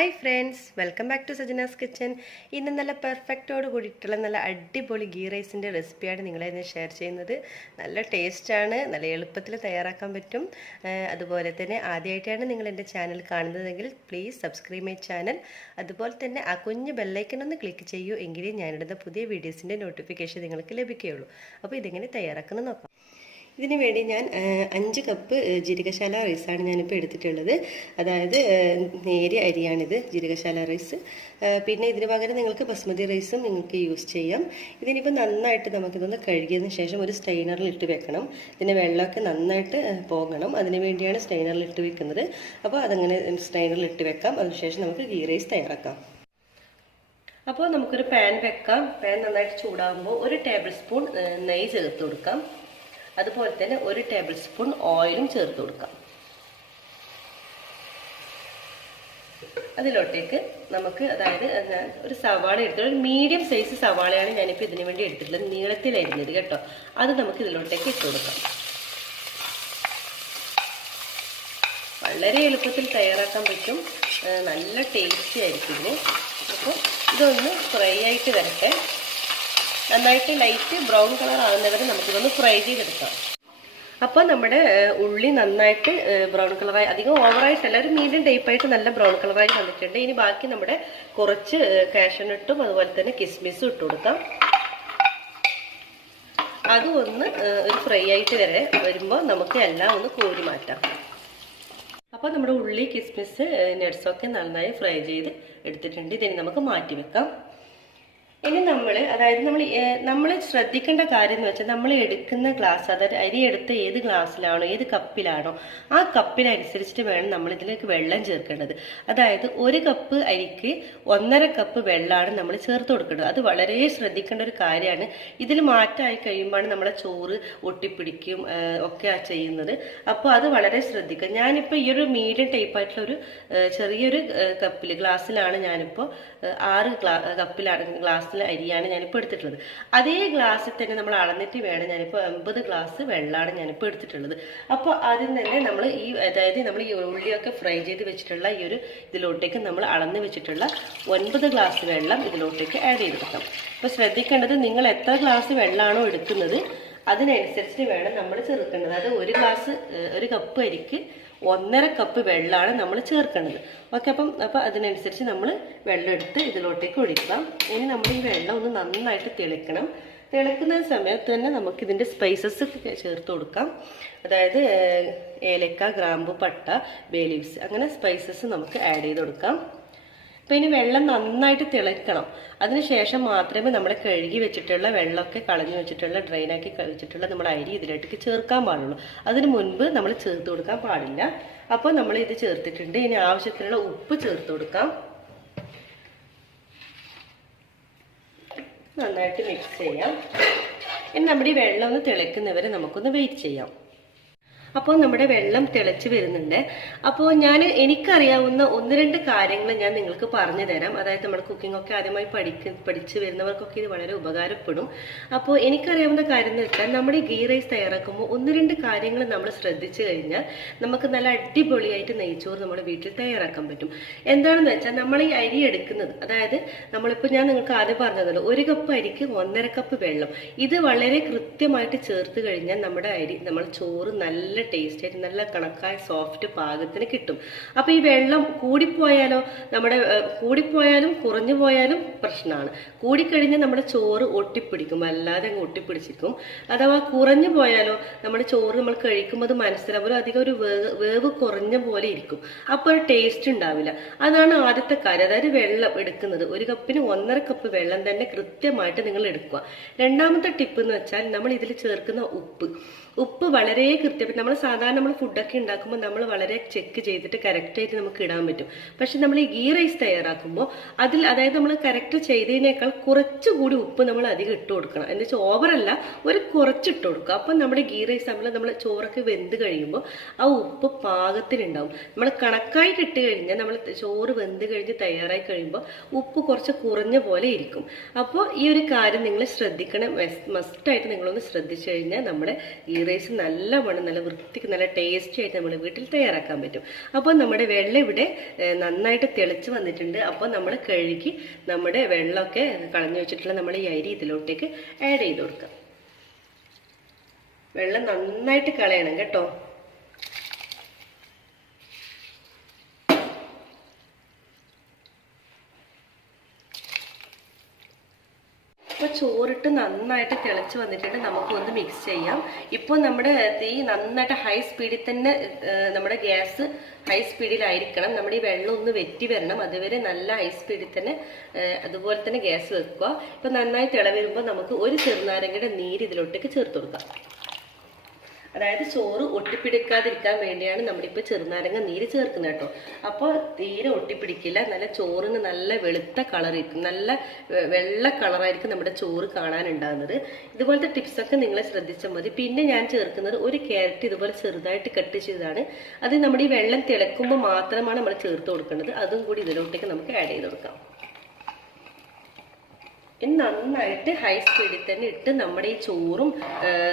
Hi friends, welcome back to Sajana's kitchen. ഇന്ന് നല്ല പെർഫെക്റ്റോട് കൂടിയിട്ടുള്ള നല്ല അടിപൊളി ഗീ റൈസിൻ്റെ റെസിപ്പിയാണ് നിങ്ങളെ ഇന്ന് ഷെയർ ചെയ്യുന്നത്. നല്ല ടേസ്റ്റാണ്, നല്ല എളുപ്പത്തിൽ തയ്യാറാക്കാൻ പറ്റും. അതുപോലെ തന്നെ ആദ്യമായിട്ടാണ് നിങ്ങൾ എൻ്റെ ചാനൽ കാണുന്നതെങ്കിൽ പ്ലീസ് സബ്സ്ക്രൈബ് മൈ ചാനൽ. അതുപോലെ തന്നെ ആ കുഞ്ഞ് ബെല്ലൈക്കൺ ഒന്ന് ക്ലിക്ക് ചെയ്യൂ, എങ്കിലേ ഞാനിടുന്ന പുതിയ വീഡിയോസിൻ്റെ നോട്ടിഫിക്കേഷൻ നിങ്ങൾക്ക് ലഭിക്കുകയുള്ളൂ. അപ്പോൾ ഇതെങ്ങനെ തയ്യാറാക്കുന്നത് നോക്കാം. ഇതിനു വേണ്ടി ഞാൻ 5 കപ്പ് ജീരകശാല റൈസാണ് ഞാനിപ്പോൾ എടുത്തിട്ടുള്ളത്. അതായത് നേരിയ അരിയാണിത്, ജീരകശാല റൈസ്. പിന്നെ ഇതിന് പകരം നിങ്ങൾക്ക് ബസ്മതി റൈസും നിങ്ങൾക്ക് യൂസ് ചെയ്യാം. ഇതിനിപ്പോൾ നന്നായിട്ട് നമുക്കിതൊന്ന് കഴുകിയതിന് ശേഷം ഒരു സ്റ്റെയിനറിൽ ഇട്ട് വെക്കണം. ഇതിൻ്റെ വെള്ളമൊക്കെ നന്നായിട്ട് പോകണം, അതിന് വേണ്ടിയാണ് സ്റ്റെയിനറിൽ ഇട്ട് വെക്കുന്നത്. അപ്പോൾ അതങ്ങനെ സ്റ്റെയിനറിൽ ഇട്ട് വെക്കാം. അതിനുശേഷം നമുക്ക് ഗീ റൈസ് തയ്യാറാക്കാം. അപ്പോൾ നമുക്കൊരു പാൻ വെക്കാം. പാൻ നന്നായിട്ട് ചൂടാകുമ്പോൾ 1 ടേബിൾ സ്പൂൺ നെയ്യ് ചേർത്ത് കൊടുക്കാം. അതുപോലെ തന്നെ 1 ടേബിൾ സ്പൂൺ ഓയിലും ചേർത്ത് കൊടുക്കാം. അതിലോട്ടേക്ക് നമുക്ക് അതായത് ഒരു സവാള എടുത്തിട്ട്, ഒരു മീഡിയം സൈസ് സവാളയാണ് ഞാനിപ്പോൾ ഇതിനു വേണ്ടി എടുത്തിട്ടുള്ളത്, നീളത്തിലരിഞ്ഞത് കേട്ടോ. അത് നമുക്ക് ഇതിലോട്ടേക്ക് ഇട്ട് കൊടുക്കാം. വളരെ എളുപ്പത്തിൽ തയ്യാറാക്കാൻ പറ്റും, നല്ല ടേസ്റ്റി ആയിരിക്കും ഇതിന്. അപ്പോൾ ഇതൊന്ന് ഫ്രൈ ആയിട്ട് വരട്ടെ. നന്നായിട്ട് ലൈറ്റ് ബ്രൗൺ കളർ ആകുന്നവരെ നമുക്കിതൊന്ന് ഫ്രൈ ചെയ്തെടുക്കാം. അപ്പോൾ നമ്മുടെ ഉള്ളി നന്നായിട്ട് ബ്രൗൺ കളറായി, അധികം ഓവറായിട്ടല്ല, ഒരു മീഡിയം ടൈപ്പായിട്ട് നല്ല ബ്രൗൺ കളറായി വന്നിട്ടുണ്ട്. ഇനി ബാക്കി നമ്മുടെ കുറച്ച് കാഷ്യൂനട്ടും അതുപോലെ തന്നെ കിസ്മിസും ഇട്ട് കൊടുക്കാം. അതും ഒന്ന് ഒരു ഫ്രൈ ആയിട്ട് വരുമ്പോൾ നമുക്ക് എല്ലാം ഒന്ന് കോരി മാറ്റാം. അപ്പോൾ നമ്മുടെ ഉള്ളി, കിസ്മിസ്, നട്ട്സൊക്കെ നന്നായി ഫ്രൈ ചെയ്ത് എടുത്തിട്ടുണ്ട്. ഇതിന് നമുക്ക് മാറ്റി വെക്കാം. ഇനി നമ്മൾ ശ്രദ്ധിക്കേണ്ട കാര്യം എന്ന് വെച്ചാൽ, നമ്മൾ എടുക്കുന്ന ഗ്ലാസ്, അതായത് അരി എടുത്ത ഏത് ഗ്ലാസ്സിലാണോ, ഏത് കപ്പിലാണോ, ആ കപ്പിനനുസരിച്ചിട്ട് വേണം നമ്മൾ ഇതിലേക്ക് വെള്ളം ചേർക്കേണ്ടത്. അതായത് 1 കപ്പ് അരിക്ക് 1.5 കപ്പ് വെള്ളമാണ് നമ്മൾ ചേർത്ത് കൊടുക്കേണ്ടത്. അത് വളരെ ശ്രദ്ധിക്കേണ്ട ഒരു കാര്യമാണ്. ഇതിൽ മാറ്റമായി കഴിയുമ്പോഴാണ് നമ്മളെ ചോറ് ഒട്ടിപ്പിടിക്കും ഒക്കെ ചെയ്യുന്നത്. അപ്പോൾ അത് വളരെ ശ്രദ്ധിക്കുക. ഞാനിപ്പോൾ ഈ ഒരു മീഡിയം ടൈപ്പായിട്ടുള്ള ഒരു ചെറിയൊരു ഗ്ലാസ്സിലാണ് ഞാനിപ്പോൾ 6 ഗ്ലാസ് അരിയാണ് ഞാനിപ്പോൾ എടുത്തിട്ടുള്ളത്. അതേ ഗ്ലാസ്സിൽ തന്നെ നമ്മൾ അളന്നിട്ട് വേണം. ഞാനിപ്പോൾ 50 ഗ്ലാസ് വെള്ളമാണ് ഞാനിപ്പോൾ എടുത്തിട്ടുള്ളത്. അപ്പോൾ ആദ്യം തന്നെ നമ്മൾ അതായത് നമ്മൾ ഈ ഉള്ളിയൊക്കെ ഫ്രൈ ചെയ്ത് വെച്ചിട്ടുള്ള ഈ ഒരു ഇതിലോട്ടേക്ക് നമ്മൾ അളന്ന് വെച്ചിട്ടുള്ള 9 ഗ്ലാസ് വെള്ളം ഇതിലോട്ടേക്ക് ആഡ് ചെയ്തെടുക്കാം. അപ്പോൾ ശ്രദ്ധിക്കേണ്ടത്, നിങ്ങൾ എത്ര ഗ്ലാസ് വെള്ളമാണോ എടുക്കുന്നത് അതിനനുസരിച്ച് വേണം നമ്മൾ ചേർക്കേണ്ടത്. അത് 1 കപ്പ് അരിക്ക് 1.5 കപ്പ് വെള്ളമാണ് നമ്മൾ ചേർക്കേണ്ടത്. ഓക്കെ, അപ്പോൾ അതിനനുസരിച്ച് നമ്മൾ വെള്ളം എടുത്ത് ഇതിലോട്ടേക്ക് ഒഴിക്കാം. ഇനി നമ്മൾ ഈ വെള്ളം ഒന്ന് നന്നായിട്ട് തിളയ്ക്കണം. തിളക്കുന്ന സമയത്ത് തന്നെ നമുക്ക് ഇതിൻ്റെ സ്പൈസസ് ചേർത്ത് കൊടുക്കാം. അതായത് ഏലക്ക, ഗ്രാമ്പു, പട്ട, ബേ ലീവ്സ്, അങ്ങനെ സ്പൈസസ് നമുക്ക് ആഡ് ചെയ്ത് കൊടുക്കാം. അപ്പോൾ ഇനി വെള്ളം നന്നായിട്ട് തിളയ്ക്കണം. അതിനുശേഷം മാത്രമേ നമ്മൾ കഴുകി വെച്ചിട്ടുള്ള വെള്ളമൊക്കെ കളഞ്ഞു വെച്ചിട്ടുള്ള, ഡ്രെയിനാക്കി വെച്ചിട്ടുള്ള നമ്മുടെ അരി ഇതിലേക്ക് ചേർക്കാൻ പാടുള്ളൂ. അതിന് മുൻപ് നമ്മൾ ചേർത്ത് കൊടുക്കാൻ പാടില്ല. അപ്പോൾ നമ്മൾ ഇത് ചേർത്തിട്ടുണ്ട്. ഇനി ആവശ്യത്തിനുള്ള ഉപ്പ് ചേർത്ത് കൊടുക്കാം. നന്നായിട്ട് മിക്സ് ചെയ്യാം. ഇനി നമ്മുടെ ഈ വെള്ളം ഒന്ന് തിളയ്ക്കുന്നവരെ നമുക്കൊന്ന് വെയിറ്റ് ചെയ്യാം. അപ്പോൾ നമ്മുടെ വെള്ളം തിളച്ച് വരുന്നുണ്ട്. അപ്പോൾ എനിക്കറിയാവുന്ന 1-2 കാര്യങ്ങൾ ഞാൻ നിങ്ങൾക്ക് പറഞ്ഞു തരാം. അതായത് നമ്മൾ കുക്കിംഗ് ഒക്കെ ആദ്യമായി പഠിച്ച് വരുന്നവർക്കൊക്കെ ഇത് വളരെ ഉപകാരപ്പെടും. അപ്പോൾ എനിക്കറിയാവുന്ന കാര്യം എന്ന് വെച്ചാൽ, നമ്മുടെ ഗീ റൈസ് തയ്യാറാക്കുമ്പോൾ 1-2 കാര്യങ്ങൾ നമ്മൾ ശ്രദ്ധിച്ചു കഴിഞ്ഞാൽ നമുക്ക് നല്ല അടിപൊളിയായിട്ട് നെയ്ച്ചോറ് നമ്മുടെ വീട്ടിൽ തയ്യാറാക്കാൻ പറ്റും. എന്താണെന്ന് വെച്ചാൽ, നമ്മൾ ഈ അരി എടുക്കുന്നത്, അതായത് നമ്മളിപ്പോൾ ഞാൻ നിങ്ങൾക്ക് ആദ്യം പറഞ്ഞതല്ലോ, 1 കപ്പ് അരിക്ക് 1.5 കപ്പ് വെള്ളം, ഇത് വളരെ കൃത്യമായിട്ട് ചേർത്ത് കഴിഞ്ഞാൽ നമ്മുടെ ചോറ് നല്ല ടേസ്റ്റ് ആയിട്ട് നല്ല കണക്കായ സോഫ്റ്റ് പാകത്തിന് കിട്ടും. അപ്പൊ ഈ വെള്ളം കൂടിപ്പോയാലും കുറഞ്ഞു പോയാലും പ്രശ്നമാണ്. കൂടിക്കഴിഞ്ഞാൽ നമ്മുടെ ചോറ് ഒട്ടിപ്പിടിക്കും, അല്ലാതെ അങ്ങ് ഒട്ടിപ്പിടിച്ചിരിക്കും. അഥവാ കുറഞ്ഞു പോയാലോ നമ്മുടെ ചോറ് നമ്മൾ കഴിക്കുമ്പോൾ അത് മനസ്സിലാവും, അധികം ഒരു വേവ് കുറഞ്ഞ പോലെ ഇരിക്കും. അപ്പോൾ ഒരു ടേസ്റ്റ് ഉണ്ടാവില്ല. അതാണ് ആദ്യത്തെ കാര്യം. അതായത് വെള്ളം എടുക്കുന്നത് 1 കപ്പിന് 1.5 കപ്പ് വെള്ളം തന്നെ കൃത്യമായിട്ട് നിങ്ങൾ എടുക്കുക. രണ്ടാമത്തെ ടിപ്പ് എന്ന് വെച്ചാൽ, നമ്മൾ ഇതിൽ ചേർക്കുന്ന ഉപ്പ് വളരെ കൃത്യമായിട്ട്, നമ്മൾ ഫുഡൊക്കെ ഉണ്ടാക്കുമ്പോൾ നമ്മൾ വളരെ ചെക്ക് ചെയ്തിട്ട് കറക്റ്റായിട്ട് നമുക്ക് ഇടാൻ പറ്റും. പക്ഷെ നമ്മൾ ഈ ഗീ റൈസ് തയ്യാറാക്കുമ്പോൾ അതായത് നമ്മൾ കറക്റ്റ് ചെയ്തതിനേക്കാൾ കുറച്ചുകൂടി ഉപ്പ് നമ്മൾ അധികം ഇട്ട് കൊടുക്കണം. എന്ന് വെച്ചാൽ ഓവറല്ല, കുറച്ചിട്ട് കൊടുക്കുക. അപ്പം നമ്മുടെ ഗീ റൈസ് നമ്മൾ ചോറൊക്കെ വെന്ത് കഴിയുമ്പോൾ ആ ഉപ്പ് പാകത്തിനുണ്ടാവും. നമ്മൾ കണക്കായിട്ട് ഇട്ട് കഴിഞ്ഞാൽ നമ്മൾ ചോറ് വെന്ത് കഴിഞ്ഞ് തയ്യാറായി കഴിയുമ്പോൾ ഉപ്പ് കുറച്ച് കുറഞ്ഞ പോലെ ഇരിക്കും. അപ്പോൾ ഈ ഒരു കാര്യം നിങ്ങൾ ശ്രദ്ധിക്കണം, മസ്റ്റായിട്ട് നിങ്ങളൊന്ന് ശ്രദ്ധിച്ചു കഴിഞ്ഞാൽ നമ്മുടെ ഗീ റൈസ് നല്ലവണ്ണം നല്ല വൃത്തിക്ക് നല്ല ടേസ്റ്റി ആയിട്ട് നമ്മൾ വീട്ടിൽ തയ്യാറാക്കാൻ പറ്റും. അപ്പോൾ നമ്മുടെ വെള്ളം ഇവിടെ നന്നായിട്ട് തിളച്ച് വന്നിട്ടുണ്ട്. അപ്പോൾ നമ്മൾ കഴുകി നമ്മുടെ വെള്ളമൊക്കെ കളഞ്ഞു വെച്ചിട്ടുള്ള നമ്മൾ ഈ അരി ഇതിലോട്ടേക്ക് ആഡ് ചെയ്ത് കൊടുക്കാം. വെള്ളം നന്നായിട്ട് കളയണം കേട്ടോ. അപ്പോൾ ചോറിട്ട് നന്നായിട്ട് തിളച്ച് വന്നിട്ടുണ്ട്. നമുക്കൊന്ന് മിക്സ് ചെയ്യാം. ഇപ്പോൾ നമ്മുടെ തീ നന്നായിട്ട് ഹൈ സ്പീഡിൽ തന്നെ, നമ്മുടെ ഗ്യാസ് ഹൈ സ്പീഡിലായിരിക്കണം. നമ്മുടെ ഈ വെള്ളം ഒന്ന് വെറ്റി വരണം. അതുവരെ നല്ല ഹൈ സ്പീഡിൽ തന്നെ അതുപോലെ തന്നെ ഗ്യാസ് വെക്കുക. ഇപ്പം നന്നായി തിള വരുമ്പോൾ നമുക്ക് ഒരു ചെറുനാരങ്ങയുടെ നീര് ഇതിലോട്ടേക്ക് ചേർത്ത് കൊടുക്കാം. അതായത് ചോറ് ഒട്ടിപ്പിടിക്കാതിരിക്കാൻ വേണ്ടിയാണ് നമ്മളിപ്പോൾ ചെറുനാരങ്ങ നീര് ചേർക്കുന്നത് കേട്ടോ. അപ്പോൾ തീരെ ഒട്ടിപ്പിടിക്കില്ല. നല്ല ചോറിന് നല്ല വെളുത്ത കളറായിരിക്കും, നല്ല വെള്ള കളറായിരിക്കും നമ്മുടെ ചോറ് കാണാനുണ്ടാകുന്നത്. ഇതുപോലത്തെ ടിപ്സൊക്കെ നിങ്ങൾ ശ്രദ്ധിച്ചാൽ മതി. പിന്നെ ഞാൻ ചേർക്കുന്നത് ഒരു ക്യാരറ്റ് ഇതുപോലെ ചെറുതായിട്ട് കട്ട് ചെയ്തതാണ്. അത് നമ്മുടെ ഈ വെള്ളം തിളക്കുമ്പോൾ മാത്രമാണ് നമ്മൾ ചേർത്ത് കൊടുക്കേണ്ടത്. അതും കൂടി ഇതിലോട്ടേക്ക് നമുക്ക് ആഡ് ചെയ്ത് കൊടുക്കാം. ഇനി നന്നായിട്ട് ഹൈ സ്പീഡിൽ തന്നെ ഇട്ട് നമ്മുടെ ഈ ചോറും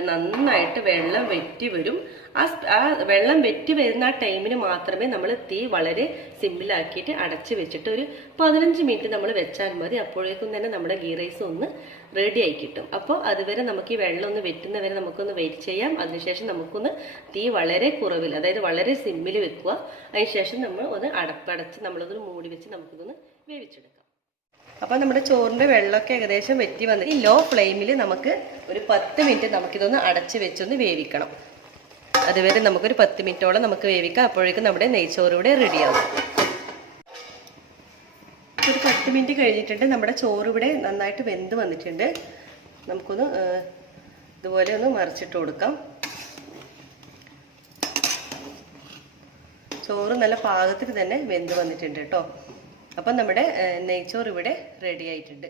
നന്നായിട്ട് വെള്ളം വെറ്റി വരും. ആ വെള്ളം വെറ്റി വരുന്ന ആ ടൈമിന് മാത്രമേ നമ്മൾ തീ വളരെ സിമ്പിളാക്കിയിട്ട് അടച്ച് വെച്ചിട്ട് ഒരു 15 മിനിറ്റ് നമ്മൾ വെച്ചാൽ മതി. അപ്പോഴേക്കും തന്നെ നമ്മുടെ ഗീ റൈസ് ഒന്ന് റെഡി ആയി കിട്ടും. അപ്പോൾ അതുവരെ നമുക്ക് ഈ വെള്ളം ഒന്ന് വെറ്റുന്നവരെ നമുക്കൊന്ന് വെയിറ്റ് ചെയ്യാം. അതിനുശേഷം നമുക്കൊന്ന് തീ വളരെ കുറവിൽ, അതായത് വളരെ സിമ്മിൽ വെക്കുക. അതിനുശേഷം നമ്മൾ ഒന്ന് അടപ്പടച്ച് നമ്മളതൊന്ന് മൂടി വെച്ച് നമുക്കിതൊന്ന് വേവിച്ചെടുക്കാം. അപ്പോൾ നമ്മുടെ ചോറിൻ്റെ വെള്ളമൊക്കെ ഏകദേശം വെറ്റി വന്ന് ഈ ലോ ഫ്ലെയിമിൽ നമുക്ക് ഒരു 10 മിനിറ്റ് നമുക്കിതൊന്ന് അടച്ച് വെച്ചൊന്ന് വേവിക്കണം. അതുവരെ നമുക്കൊരു 10 മിനിറ്റോളം നമുക്ക് വേവിക്കാം. അപ്പോഴേക്കും നമ്മുടെ നെയ്ച്ചോറ് ഇവിടെ റെഡിയാവും. ഒരു 10 മിനിറ്റ് കഴിഞ്ഞിട്ടുണ്ട്. നമ്മുടെ ചോറ് ഇവിടെ നന്നായിട്ട് വെന്ത് വന്നിട്ടുണ്ട്. നമുക്കൊന്ന് ഇതുപോലെ ഒന്ന് മറിച്ചിട്ട് കൊടുക്കാം. ചോറ് നല്ല പാകത്തിന് തന്നെ വെന്ത് വന്നിട്ടുണ്ട് കേട്ടോ. അപ്പം നമ്മുടെ നെയ്ച്ചോറ് ഇവിടെ റെഡി ആയിട്ടുണ്ട്.